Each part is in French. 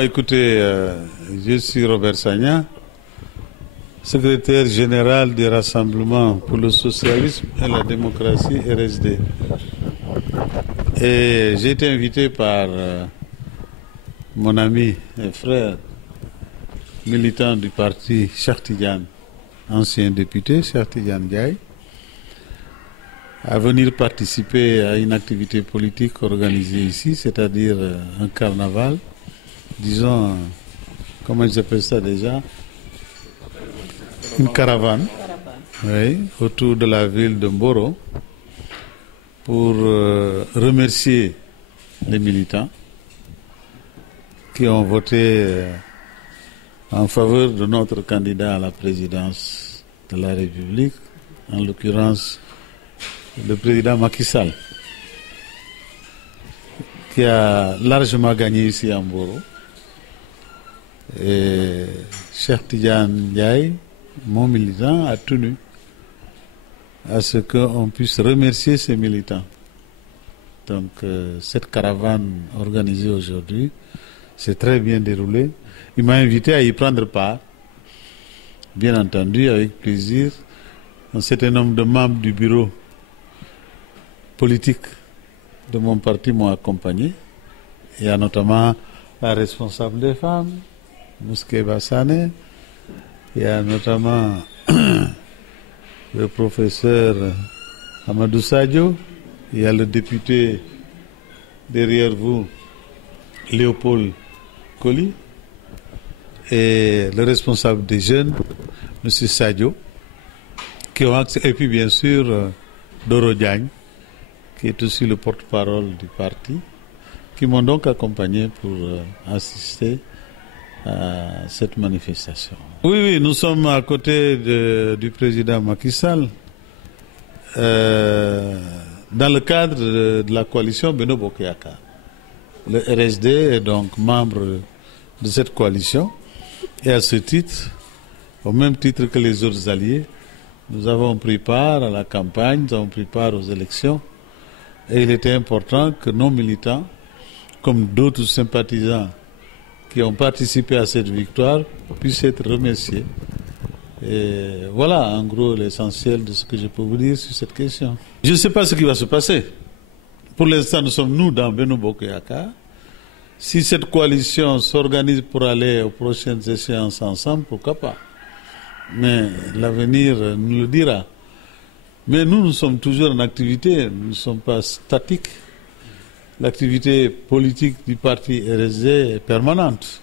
Écoutez, je suis Robert Sagna, secrétaire général du Rassemblement pour le socialisme et la démocratie RSD. Et j'ai été invité par mon ami et frère, militant du parti Cheikh Tidiane, ancien député Cheikh Tidiane Ndiaye, à venir participer à une activité politique organisée ici, c'est-à-dire un carnaval, disons, comment ils appellent ça déjà? Une caravane, oui, autour de la ville de Mboro, pour remercier les militants qui ont voté en faveur de notre candidat à la présidence de la République, en l'occurrence le président Macky Sall, qui a largement gagné ici à Mboro. Et Cheikh Tidiane Ndiaye, mon militant, a tenu à ce qu'on puisse remercier ces militants. Donc cette caravane organisée aujourd'hui s'est très bien déroulée. Il m'a invité à y prendre part, bien entendu, avec plaisir. Un certain nombre de membres du bureau politique de mon parti m'ont accompagné. Il y a notamment la responsable des femmes, Mouské Bassane. Il y a notamment le professeur Amadou Sadio. Il y a le député derrière vous, Léopold Koli. Et le responsable des jeunes, M. Sadio. Et puis bien sûr, Doro Diagne, qui est aussi le porte-parole du parti, qui m'ont donc accompagné pour assister à cette manifestation. Oui, nous sommes à côté du président Macky Sall, dans le cadre de la coalition Benno Bokk Yakaar. Le RSD est donc membre de cette coalition, et à ce titre, au même titre que les autres alliés, nous avons pris part à la campagne, nous avons pris part aux élections, et il était important que nos militants, comme d'autres sympathisants qui ont participé à cette victoire, puissent être remerciés. Et voilà en gros l'essentiel de ce que je peux vous dire sur cette question. Je ne sais pas ce qui va se passer. Pour l'instant, nous sommes nous dans Benno Bokk Yakaar. Si cette coalition s'organise pour aller aux prochaines échéances ensemble, pourquoi pas? Mais l'avenir nous le dira. Mais nous sommes toujours en activité, nous ne sommes pas statiques. L'activité politique du parti RSD est permanente.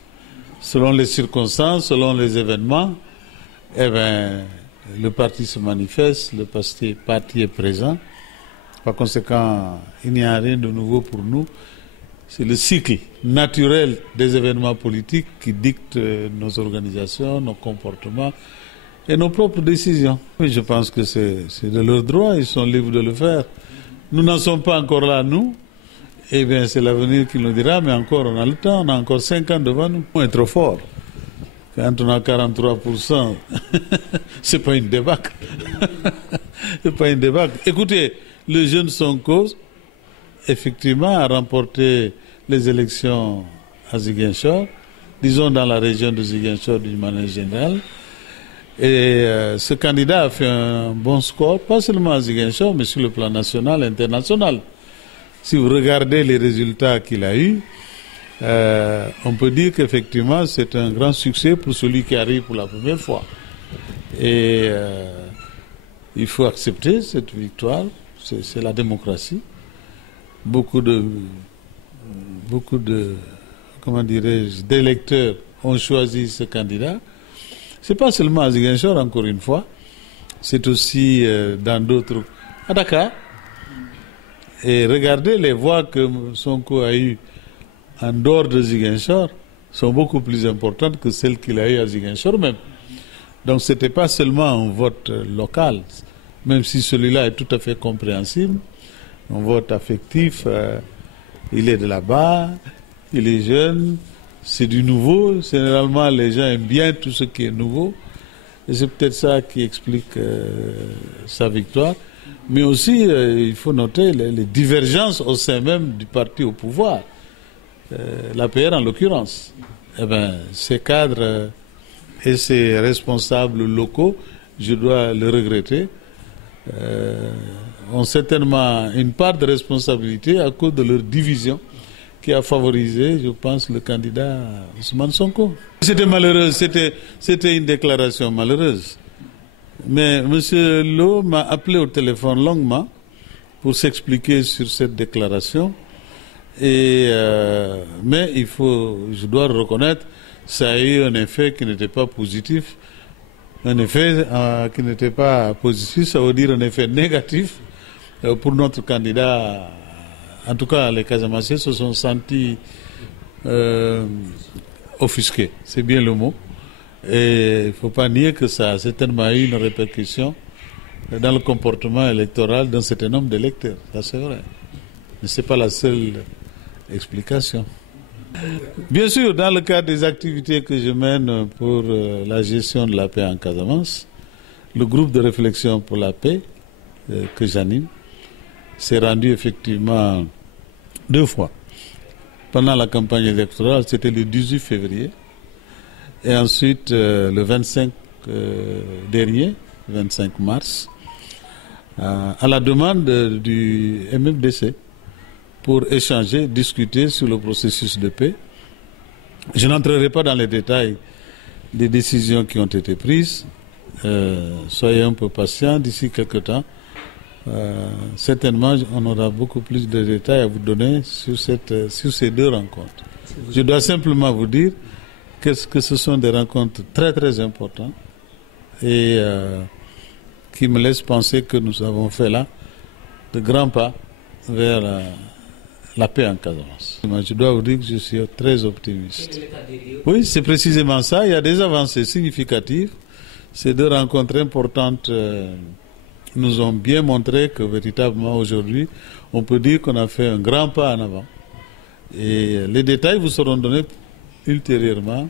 Selon les circonstances, selon les événements, le parti se manifeste, le parti est présent. Par conséquent, il n'y a rien de nouveau pour nous. C'est le cycle naturel des événements politiques qui dicte nos organisations, nos comportements et nos propres décisions. Oui, je pense que c'est de leur droit, ils sont libres de le faire. Nous n'en sommes pas encore là, nous. Eh bien, c'est l'avenir qui nous dira, mais encore, on a le temps, on a encore 5 ans devant nous. On est trop fort. Quand on a 43%, c'est pas une débâcle. C'est pas une débâcle. Écoutez, le jeune Sonko, effectivement, a remporté les élections à Ziguinchor, disons dans la région de Ziguinchor d'une manière générale. Et ce candidat a fait un bon score, pas seulement à Ziguinchor, mais sur le plan national et international. Si vous regardez les résultats qu'il a eus, on peut dire qu'effectivement c'est un grand succès pour celui qui arrive pour la première fois. Et il faut accepter cette victoire, c'est la démocratie. Beaucoup de comment dirais-je, d'électeurs ont choisi ce candidat. C'est pas seulement à Ziguinchor, encore une fois, c'est aussi dans d'autres... à Dakar. Et regardez, les voix que Sonko a eues en dehors de Ziguinchor sont beaucoup plus importantes que celles qu'il a eues à Ziguinchor même. Donc ce n'était pas seulement un vote local, même si celui-là est tout à fait compréhensible, un vote affectif, il est de là-bas, il est jeune, c'est du nouveau. Généralement, les gens aiment bien tout ce qui est nouveau. Et c'est peut-être ça qui explique sa victoire. Mais aussi, il faut noter les divergences au sein même du parti au pouvoir, l'APR en l'occurrence. eh bien, ces cadres et ces responsables locaux, je dois le regretter, ont certainement une part de responsabilité à cause de leur division qui a favorisé, je pense, le candidat Ousmane Sonko. C'était malheureux, c'était une déclaration malheureuse. Mais M. Lo m'a appelé au téléphone longuement pour s'expliquer sur cette déclaration. Mais je dois reconnaître, ça a eu un effet qui n'était pas positif. Un effet qui n'était pas positif, ça veut dire un effet négatif pour notre candidat. En tout cas, les Casamassiens se sont sentis offusqués, c'est bien le mot. Et il ne faut pas nier que ça a certainement eu une répercussion dans le comportement électoral d'un certain nombre d'électeurs. Ça, c'est vrai. Mais ce n'est pas la seule explication. Bien sûr, dans le cadre des activités que je mène pour la gestion de la paix en Casamance, le groupe de réflexion pour la paix que j'anime s'est rendu effectivement 2 fois. Pendant la campagne électorale, c'était le 18 février. Et ensuite, le 25 dernier, 25 mars, à la demande du MFDC pour échanger, discuter sur le processus de paix. Je n'entrerai pas dans les détails des décisions qui ont été prises. Soyez un peu patients, d'ici quelques temps. Certainement, on aura beaucoup plus de détails à vous donner sur ces 2 rencontres. Je dois simplement vous dire que ce sont des rencontres très très importantes et qui me laissent penser que nous avons fait là de grands pas vers la paix en Casamance. Je dois vous dire que je suis très optimiste. Oui, c'est précisément ça. Il y a des avancées significatives. Ces 2 rencontres importantes nous ont bien montré que véritablement aujourd'hui, on peut dire qu'on a fait un grand pas en avant. Et les détails vous seront donnés ultérieurement.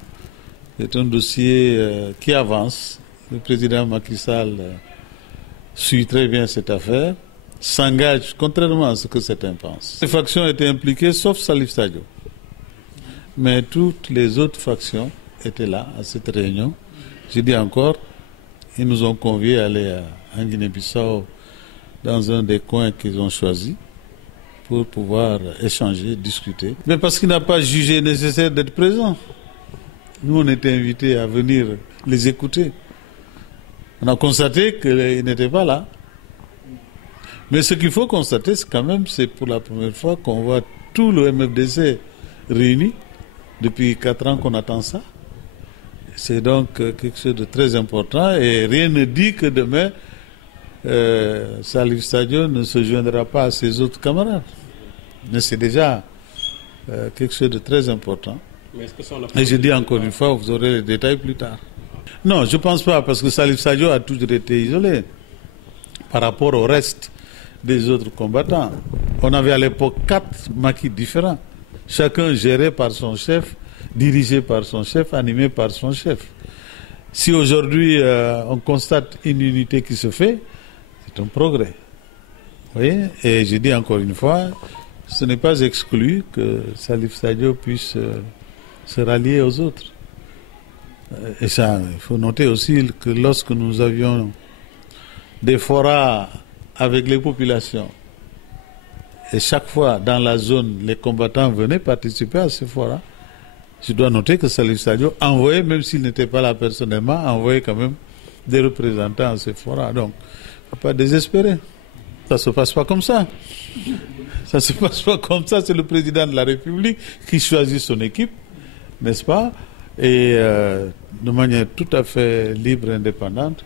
C'est un dossier qui avance. Le président Macky Sall suit très bien cette affaire, s'engage contrairement à ce que certains pensent. Les factions étaient impliquées sauf Salif Sadio. Mais toutes les autres factions étaient là à cette réunion. Je dis encore, ils nous ont conviés à aller en Guinée-Bissau dans un des coins qu'ils ont choisi pour pouvoir échanger, discuter. Mais parce qu'il n'a pas jugé nécessaire d'être présent. Nous, on était invités à venir les écouter. On a constaté qu'ils n'étaient pas là. Mais ce qu'il faut constater, c'est quand même, c'est pour la première fois qu'on voit tout le MFDC réuni. Depuis 4 ans qu'on attend ça. C'est donc quelque chose de très important et rien ne dit que demain, Salif Sadio ne se joindra pas à ses autres camarades. Mais c'est déjà quelque chose de très important. Et je dis encore une fois, vous aurez les détails plus tard. Non, je ne pense pas, parce que Salif Sadio a toujours été isolé par rapport au reste des autres combattants. On avait à l'époque 4 maquis différents, chacun géré par son chef, dirigé par son chef, animé par son chef. Si aujourd'hui on constate une unité qui se fait, c'est un progrès. Vous voyez? Et je dis encore une fois, ce n'est pas exclu que Salif Sadio puisse se rallier aux autres. Et ça, il faut noter aussi que lorsque nous avions des forats avec les populations, et chaque fois dans la zone, les combattants venaient participer à ces forats, je dois noter que Salif Sadio envoyait, même s'il n'était pas là personnellement, envoyait quand même des représentants à ces forats. Donc, il ne faut pas désespérer. Ça ne se passe pas comme ça. Ça ne se passe pas comme ça. C'est le président de la République qui choisit son équipe, n'est-ce pas? Et de manière tout à fait libre et indépendante,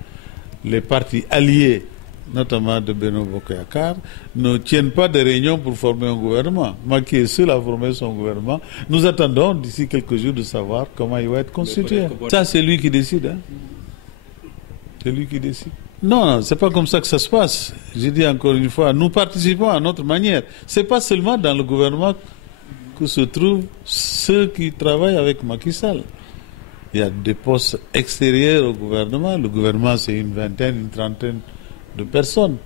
les partis alliés, notamment de Benno Bokk Yakaar, ne tiennent pas de réunion pour former un gouvernement. Macky est seul à former son gouvernement. Nous attendons d'ici quelques jours de savoir comment il va être constitué. Ça, c'est lui qui décide. Hein? C'est lui qui décide. Non, c'est pas comme ça que ça se passe. Je dis encore une fois, nous participons à notre manière. C'est pas seulement dans le gouvernement que se trouvent ceux qui travaillent avec Macky Sall. Il y a des postes extérieurs au gouvernement. Le gouvernement, c'est une vingtaine, une trentaine de personnes.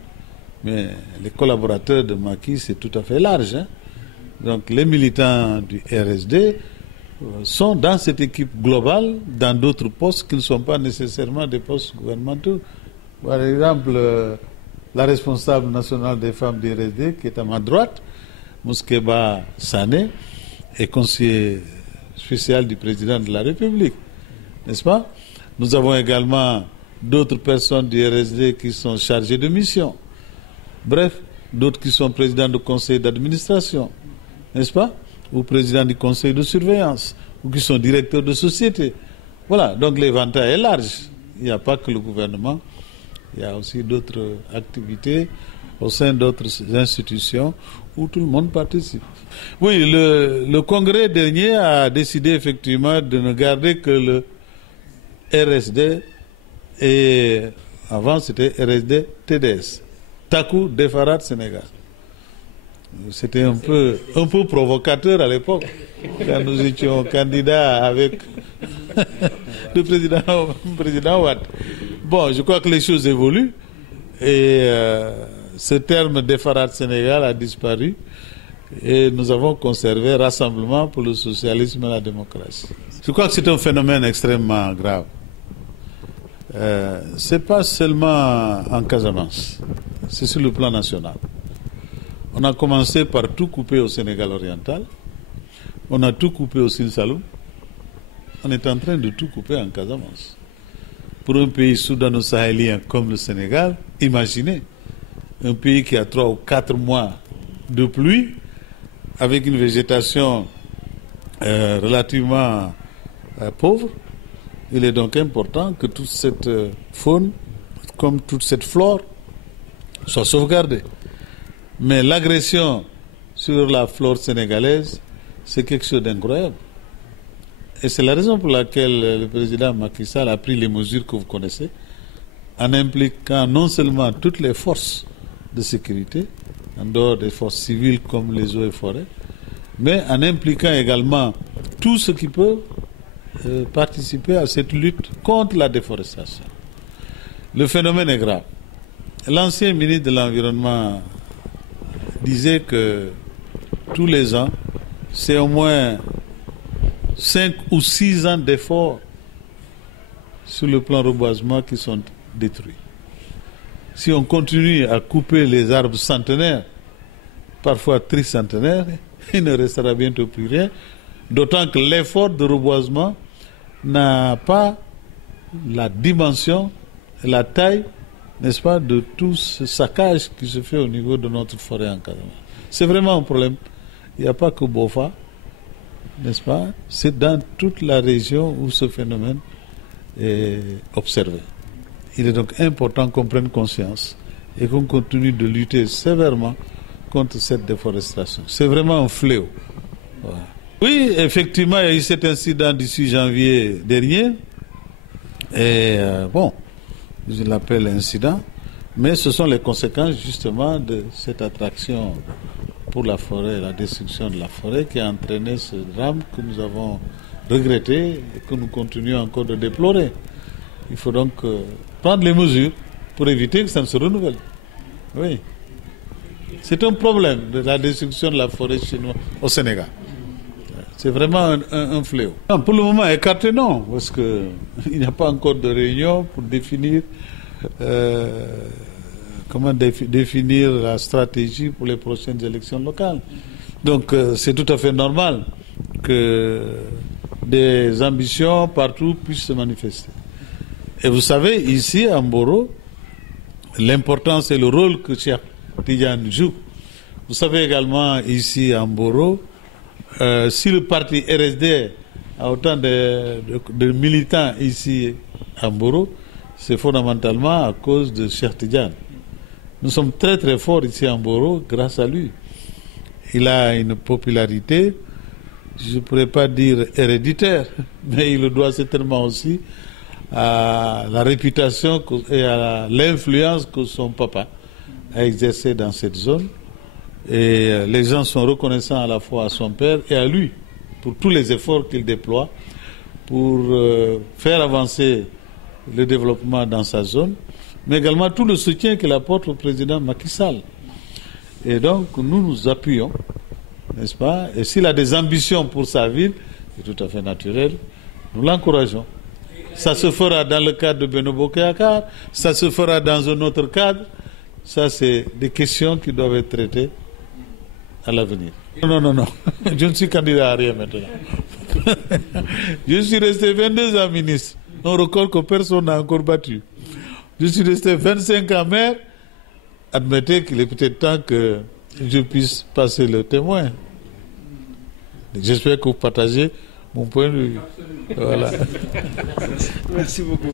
Mais les collaborateurs de Macky, c'est tout à fait large. Hein? Donc les militants du RSD sont dans cette équipe globale, dans d'autres postes qui ne sont pas nécessairement des postes gouvernementaux. Par exemple, la responsable nationale des femmes du RSD, qui est à ma droite, Mouskeba Sané, est conseiller spécial du président de la République, n'est-ce pas? Nous avons également d'autres personnes du RSD qui sont chargées de mission. Bref, d'autres qui sont présidents du conseil d'administration, n'est-ce pas? Ou présidents du conseil de surveillance, ou qui sont directeurs de société. Voilà, donc l'éventail est large. Il n'y a pas que le gouvernement, il y a aussi d'autres activités au sein d'autres institutions où tout le monde participe. Oui, le congrès dernier a décidé effectivement de ne garder que le RSD et avant c'était RSD TDS, Taku Defarat Sénégal. C'était un peu provocateur à l'époque, quand nous étions candidats avec le président Ouad. Bon, je crois que les choses évoluent et ce terme Defarat Sénégal a disparu et nous avons conservé Rassemblement pour le socialisme et la démocratie. Je crois que c'est un phénomène extrêmement grave. Ce n'est pas seulement en Casamance, c'est sur le plan national. On a commencé par tout couper au Sénégal oriental, on a tout coupé au Sine Saloum, on est en train de tout couper en Casamance. Pour un pays soudano-sahélien comme le Sénégal, imaginez, un pays qui a 3 ou 4 mois de pluie, avec une végétation relativement pauvre. Il est donc important que toute cette faune, comme toute cette flore, soit sauvegardée. Mais l'agression sur la flore sénégalaise, c'est quelque chose d'incroyable. Et c'est la raison pour laquelle le président Macky Sall a pris les mesures que vous connaissez, en impliquant non seulement toutes les forces de sécurité, en dehors des forces civiles comme les eaux et forêts, mais en impliquant également tout ce qui peut participer à cette lutte contre la déforestation. Le phénomène est grave. L'ancien ministre de l'Environnement disait que tous les ans, c'est au moins 5 ou 6 ans d'efforts sur le plan reboisement qui sont détruits. Si on continue à couper les arbres centenaires, parfois tricentenaires, il ne restera bientôt plus rien, d'autant que l'effort de reboisement n'a pas la dimension, la taille, n'est-ce pas, de tout ce saccage qui se fait au niveau de notre forêt en Casamance. C'est vraiment un problème. Il n'y a pas que Bofa, n'est-ce pas? C'est dans toute la région où ce phénomène est observé. Il est donc important qu'on prenne conscience et qu'on continue de lutter sévèrement contre cette déforestation. C'est vraiment un fléau. Voilà. Oui, effectivement, il y a eu cet incident du 6 janvier dernier. Et bon, je l'appelle incident, mais ce sont les conséquences justement de cette attraction pour la forêt, la destruction de la forêt qui a entraîné ce drame que nous avons regretté et que nous continuons encore de déplorer. Il faut donc prendre les mesures pour éviter que ça ne se renouvelle. Oui. C'est un problème de la destruction de la forêt chinoise au Sénégal. C'est vraiment un fléau. Non, pour le moment, écarté, non, parce qu'il n'y a pas encore de réunion pour définir comment définir la stratégie pour les prochaines élections locales. Donc, c'est tout à fait normal que des ambitions partout puissent se manifester. Et vous savez, ici, à Mboro, l'importance et le rôle que Cheikh Tidiane joue. Vous savez également, ici, à Mboro, si le parti RSD a autant de militants ici à Mboro, c'est fondamentalement à cause de Cheikh Tidiane. Nous sommes très très forts ici à Mboro grâce à lui. Il a une popularité, je ne pourrais pas dire héréditaire, mais il le doit certainement aussi à la réputation et à l'influence que son papa a exercée dans cette zone. Et les gens sont reconnaissants à la fois à son père et à lui pour tous les efforts qu'il déploie pour faire avancer le développement dans sa zone, mais également tout le soutien qu'il apporte au président Macky Sall. Et donc nous nous appuyons, n'est-ce pas? Et s'il a des ambitions pour sa ville, c'est tout à fait naturel, nous l'encourageons. Ça se fera dans le cadre de Benno Bokk Yakaar, ça se fera dans un autre cadre. Ça, c'est des questions qui doivent être traitées à l'avenir. Non. Je ne suis candidat à rien maintenant. Je suis resté 22 ans ministre. Un record que personne n'a encore battu. Je suis resté 25 ans maire. Admettez qu'il est peut-être temps que je puisse passer le témoin. J'espère que vous partagez mon point de vue. Voilà. Merci beaucoup.